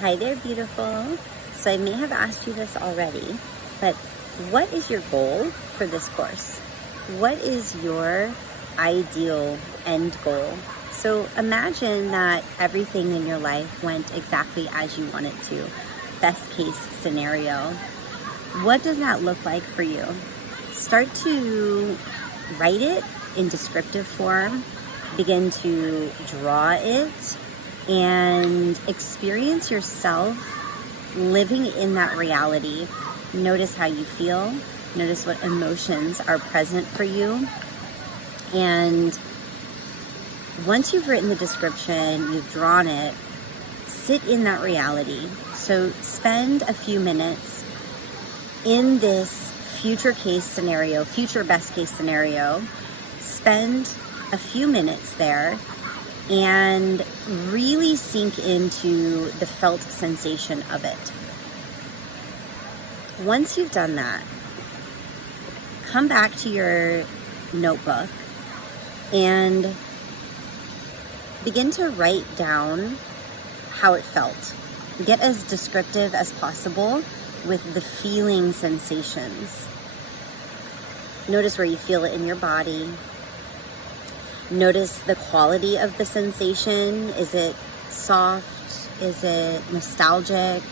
Hi there, beautiful. So I may have asked you this already, but what is your goal for this course? What is your ideal end goal? So imagine that everything in your life went exactly as you want it to. Best case scenario. What does that look like for you? Start to write it in descriptive form. Begin to draw it and experience yourself living in that reality. Notice how you feel. Notice what emotions are present for you. And once you've written the description, you've drawn it, sit in that reality. So spend a few minutes in this future case scenario, future best case scenario. Spend a few minutes there and really sink into the felt sensation of it. Once you've done that, come back to your notebook and begin to write down how it felt. Get as descriptive as possible with the feeling sensations. Notice where you feel it in your body. Notice the quality of the sensation. Is it soft? Is it nostalgic?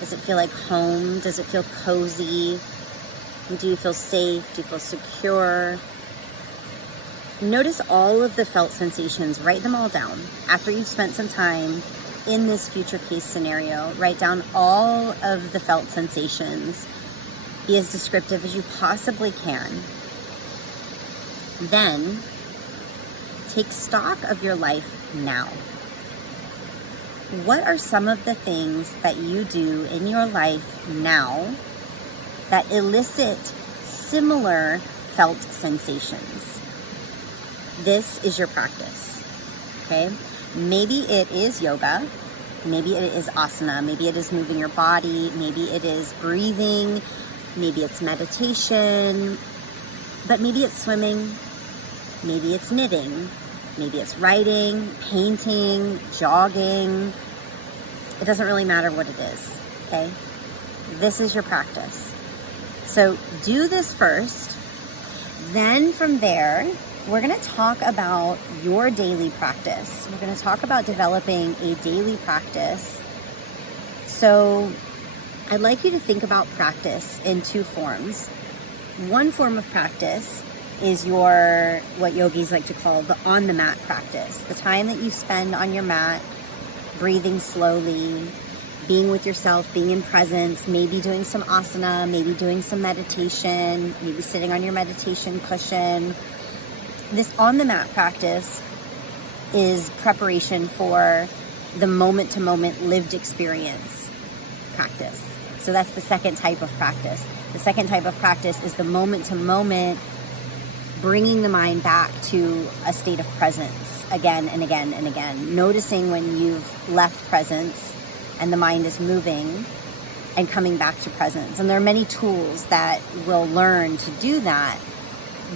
Does it feel like home? Does it feel cozy? Do you feel safe? Do you feel secure? Notice all of the felt sensations. Write them all down. After you've spent some time in this future case scenario, write down all of the felt sensations. Be as descriptive as you possibly can. Then, take stock of your life now. What are some of the things that you do in your life now that elicit similar felt sensations? This is your practice, okay? Maybe it is yoga, maybe it is asana, maybe it is moving your body, maybe it is breathing, maybe it's meditation, but maybe it's swimming, maybe it's knitting, maybe it's writing, painting, jogging. It doesn't really matter what it is, okay? This is your practice. So do this first. Then from there, we're gonna talk about your daily practice. We're gonna talk about developing a daily practice. So I'd like you to think about practice in two forms. One form of practice is your, what yogis like to call the on the mat practice. The time that you spend on your mat, breathing slowly, being with yourself, being in presence, maybe doing some asana, maybe doing some meditation, maybe sitting on your meditation cushion. This on the mat practice is preparation for the moment to moment lived experience practice. So that's the second type of practice. The second type of practice is the moment to moment, bringing the mind back to a state of presence again and again and again. Noticing when you've left presence and the mind is moving and coming back to presence. And there are many tools that will learn to do that.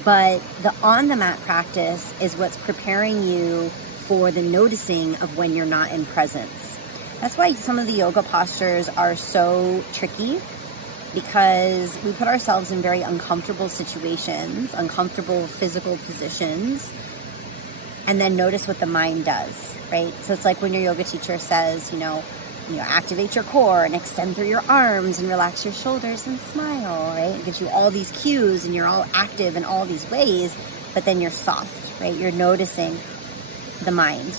But the on the mat practice is what's preparing you for the noticing of when you're not in presence. That's why some of the yoga postures are so tricky, because we put ourselves in very uncomfortable situations, uncomfortable physical positions, and then notice what the mind does, right? So it's like when your yoga teacher says, activate your core and extend through your arms and relax your shoulders and smile, right? It gives you all these cues and you're all active in all these ways, but then you're soft, right? You're noticing the mind.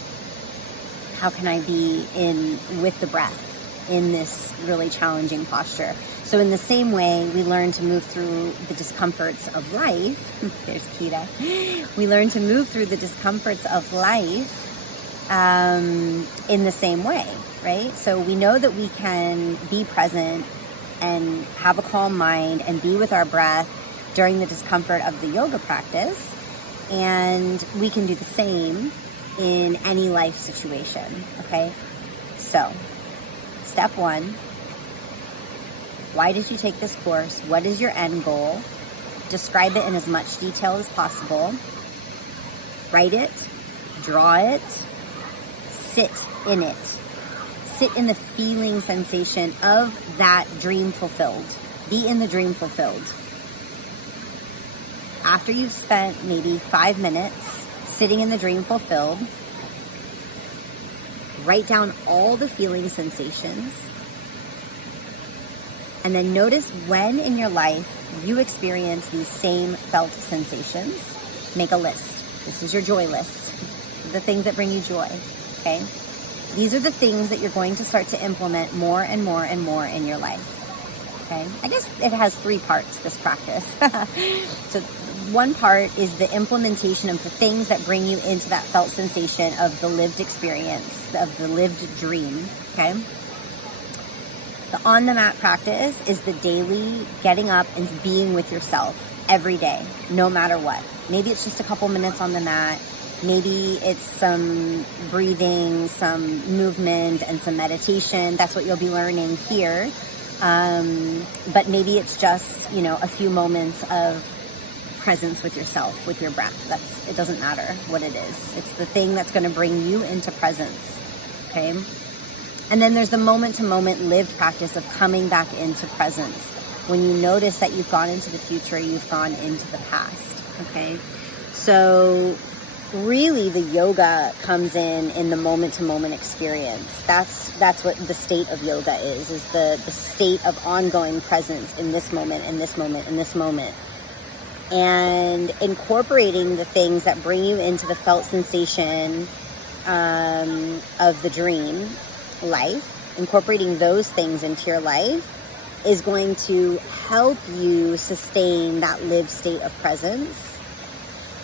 How can I be in with the breath in this really challenging posture? So in the same way, we learn to move through the discomforts of life. There's Kita. We learn to move through the discomforts of life in the same way, right? So we know that we can be present and have a calm mind and be with our breath during the discomfort of the yoga practice. And we can do the same in any life situation, okay? So, step one, why did you take this course? What is your end goal? Describe it in as much detail as possible. Write it, draw it, sit in it. sit in the feeling sensation of that dream fulfilled. Be in the dream fulfilled. After you've spent maybe 5 minutes sitting in the dream fulfilled, write down all the feeling sensations, and then notice when in your life you experience these same felt sensations. Make a list. This is your joy list. The things that bring you joy, okay? These are the things that you're going to start to implement more and more and more in your life, okay? I guess it has 3 parts, this practice. So one part is the implementation of the things that bring you into that felt sensation of the lived experience, of the lived dream, okay? The on the mat practice is the daily getting up and being with yourself every day, no matter what. Maybe it's just a couple minutes on the mat. Maybe it's some breathing, some movement, and some meditation. That's what you'll be learning here. But maybe it's just, a few moments of presence with yourself, with your breath. It doesn't matter what it is. It's the thing that's going to bring you into presence, okay? And then there's the moment-to-moment lived practice of coming back into presence. When you notice that you've gone into the future, you've gone into the past, okay? So really the yoga comes in the moment-to-moment experience. That's what the state of yoga is the state of ongoing presence in this moment, in this moment, in this moment. And incorporating the things that bring you into the felt sensation of the dream life, incorporating those things into your life is going to help you sustain that lived state of presence.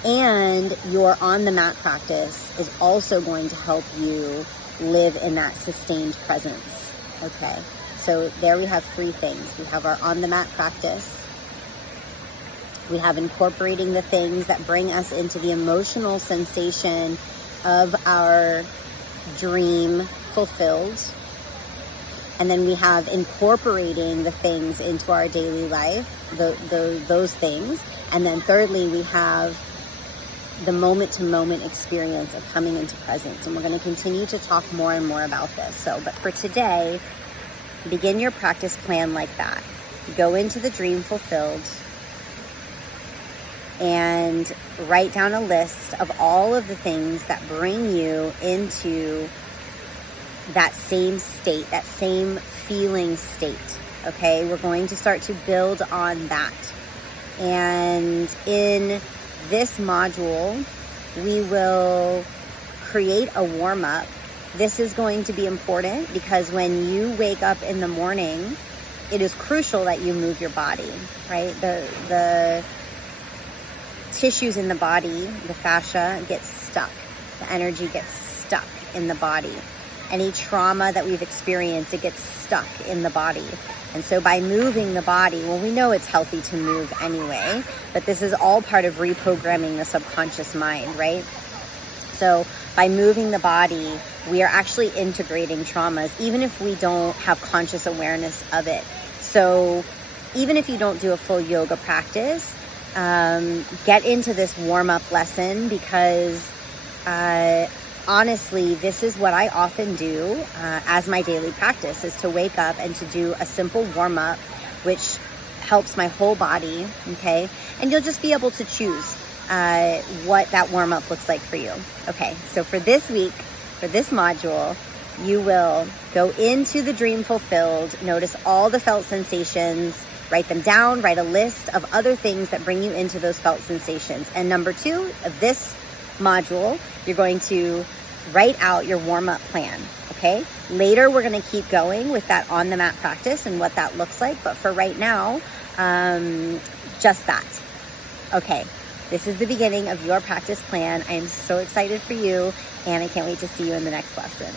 And your on the mat practice is also going to help you live in that sustained presence. Okay, so there we have 3 things. We have our on the mat practice. We have incorporating the things that bring us into the emotional sensation of our dream fulfilled. And then we have incorporating the things into our daily life, those things. And then thirdly, we have the moment-to-moment experience of coming into presence. And we're going to continue to talk more and more about this. But for today, begin your practice plan like that. Go into the dream fulfilled and write down a list of all of the things that bring you into that same state, that same feeling state, okay? We're going to start to build on that. And in this module, we will create a warm-up. This is going to be important because when you wake up in the morning, it is crucial that you move your body, right? The tissues in the body, the fascia gets stuck. The energy gets stuck in the body. Any trauma that we've experienced, it gets stuck in the body. And so by moving the body, well, we know it's healthy to move anyway, but this is all part of reprogramming the subconscious mind, right? So by moving the body, we are actually integrating traumas, even if we don't have conscious awareness of it. So even if you don't do a full yoga practice, get into this warm-up lesson because honestly, this is what I often do as my daily practice, is to wake up and to do a simple warm-up, which helps my whole body, okay? And you'll just be able to choose what that warm-up looks like for you. Okay, so for this week, for this module, you will go into the dream fulfilled, notice all the felt sensations, write them down, write a list of other things that bring you into those felt sensations. And number 2 of this module, you're going to write out your warm-up plan, okay? Later, we're going to keep going with that on-the-mat practice and what that looks like. But for right now, just that. Okay, this is the beginning of your practice plan. I am so excited for you, and I can't wait to see you in the next lesson.